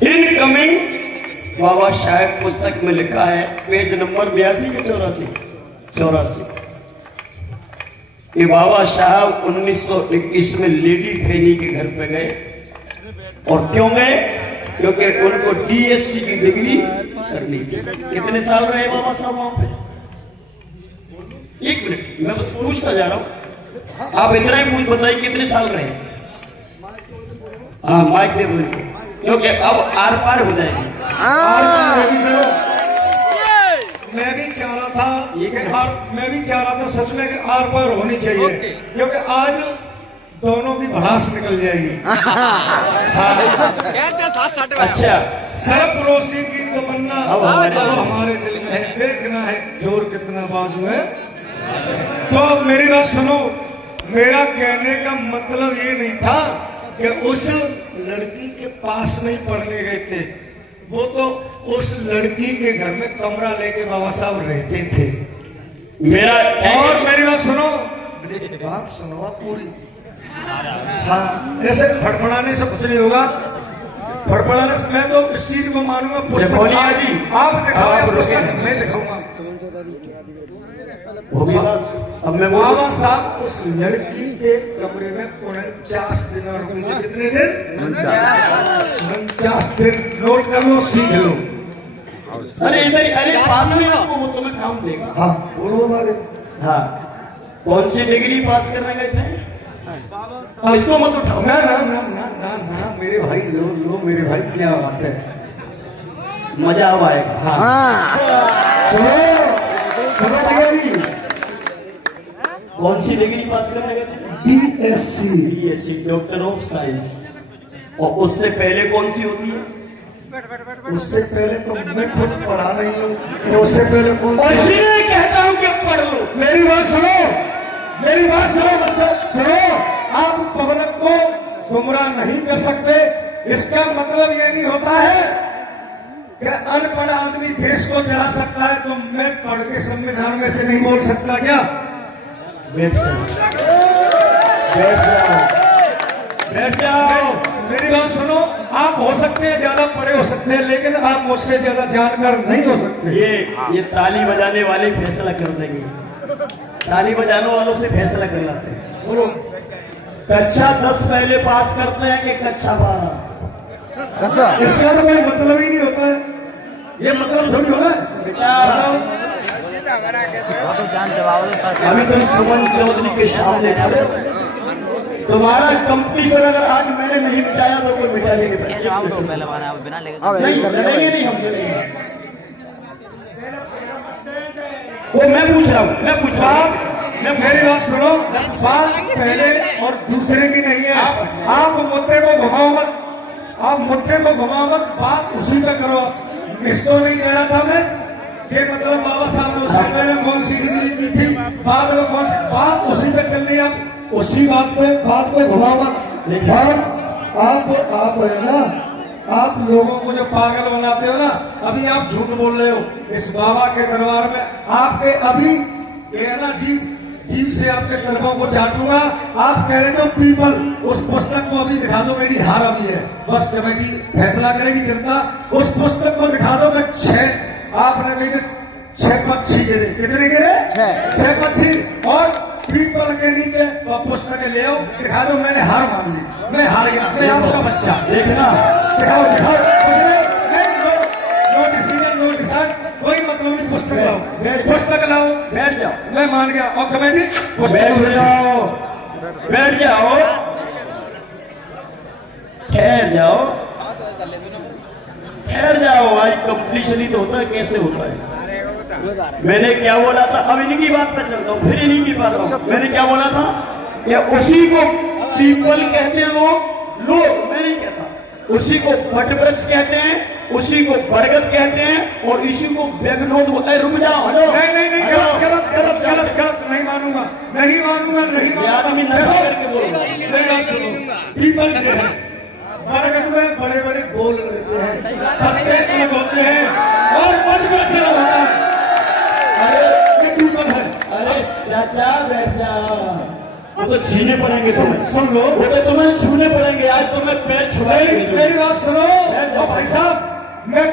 Incoming Baba Saheb पुस्तक में लिखा है, पेज नंबर 82 के 84 कि बाबा साहब 1921 में लेडी फेनी के घर पे गए। और क्यों गए? क्योंकि उनको DSc की डिग्री करनी थी। कितने साल रहे बाबा साहब वहां पे? एक मिनट, मैं बस पूछता जा रहा हूं, आप इतना ही बताइए कितने साल रहे? हाँ, माइक दे दो, क्योंकि अब आर पार हो जाएगी। मैं भी चाह रहा था, मैं भी चाह रहा था सच में कि आर पार होनी चाहिए, क्योंकि आज दोनों की भड़ास निकल जाएगी। अच्छा, सरफरोशी की तमन्ना हमारे दिल में है, देखना है जोर कितना बाजू है। तो मेरी बात सुनो, मेरा कहने का मतलब ये नहीं था कि उस लड़की के पास में ही पढ़ने गए थे, वो तो उस लड़की के घर में कमरा लेके बाबा साहब रहते थे। मेरा और मेरी बात सुनो पूरी। हाँ, ऐसे फड़फड़ाने से कुछ नहीं होगा। फड़फड़ाने से मैं तो इस चीज को मानूंगा, आप दिखाओ, मैं दिखाऊंगा। अब मैं बाबा साहब उस लड़की के कमरे में 49 दिन और कितने दिन? 49 दिन। नोट कर लो, सीख लो। अरे इधर, अरे पास में आपको वो तुम्हें काम देगा। हाँ बोलो हमारे। हाँ, कौन सी डिग्री पास करने गए थे? इसको मत उठाओ। ना ना ना ना ना ना मेरे भाई, लो मेरे भाई, क्या बात है, मजा आएगा। हाँ, सुनो भैया, कौन सी डिग्री पास करने गए थे? BSc, doctor of science. और उससे पहले कौन सी होती है? उससे पहले तो मैं खुद पढ़ा नहीं हूँ, उससे पहले कौन? इसीलिए कहता हूँ कि पढ़ लो। मेरी बात सुनो, मेरी बात सुनो, मतलब सुनो, आप पब्लिक को गुमराह नहीं कर सकते। इसका मतलब ये नहीं होता है कि अनपढ़ आदमी देश को चला सकता है, तो मैं पढ़ के संविधान में से नहीं बोल सकता क्या? बैठ जाओ। मेरी बात सुनो, आप हो सकते हैं ज्यादा पढ़े हो सकते हैं, लेकिन आप मुझसे ज्यादा जानकार नहीं हो सकते। ये ताली बजाने वाले फैसला कर देंगे, ताली बजाने वालों से फैसला कर लाते हैं। बोलो, कक्षा 10 पहले पास करते हैं कि कक्षा 12? इसका तो कोई मतलब ही नहीं होता है, ये मतलब थोड़ी होना है। अभी तुम सुमन चौधरी के सामने तुम्हारा कंपटीशन अगर आज मैंने नहीं मिटाया तो कोई मिटा लेंगे। नहीं, हम वो मैं पूछ रहा हूँ, मेरी बात सुनो, बात पहले और दूसरे की नहीं है। आप मुद्दे को घुमाओ मत, आप मुद्दे को घुमाओ मत, बात उसी पे करो। इसको नहीं कह रहा था मैं, ये मतलब बाबा साहब ने उससे पहले कौन सी डिग्री की थी, बाद में कौन सी, बात उसी पे चल रही है। आप उसी बात को घुमाओ मत। आप है ना, आप लोगों को जो पागल बनाते हो ना, अभी आप झूठ बोल रहे हो। इस बाबा के दरबार में आपके अभी ये ना जीव से आपके कर्मों को चाटूंगा। आप कह रहे हो पीपल, उस पुस्तक को अभी दिखा दो, मेरी हार अभी है, बस कमेटी फैसला करेगी जनता। उस पुस्तक को दिखा दो। मैं 6 आपने कही 6 पक्षी गिरे, कितने गिरे? 6 पक्षी। और पीपल के नीचे पुस्तक ले आओ, दिखा दो, मैंने हार मान ली, मैं हार गया, मैं आपका बच्चा। देखना, दिखाओ दिखाओ, नो डिसीजन, नो डिसाइड, कोई मतलब नहीं। पुस्तक लाओ, पुस्तक लाओ, बैठ जाओ। मैं मान गया। और कमेटी बैठ जाओ, बैठ जाओ, ठहर जाओ, ठहर जाओ। आज कंपटीशन ही तो होता है, कैसे होता है? मैंने क्या बोला था? अब इनकी बात पर चलता हूँ, फिर इन्हीं की बात आऊँ। मैंने क्या बोला था? या उसी को पीपल कहते हैं लोग, मैं नहीं कहता। उसी को वटवृक्ष कहते हैं, उसी को बरगद कहते हैं, और इसी को बेगनोद। रुक जाओ, हटो। नहीं, गलत, नहीं मानूंगा, नहीं मानूंगा, नहीं मानूंगा। पीपल जो है, बरगद में बड़े बड़े गोल होते हैं, पत्ते अलग होते हैं, और वटवृक्ष होता है। अरे ये पीपल है। अरे चाचा बैठ जाओ, वो तो छीने पड़ेंगे, सुन लो, वो तो तुम्हें छूने पड़ेंगे। आज तुम्हें पैर छुड़ाएंगे। मेरी बात सुनो, और भाई साहब मैं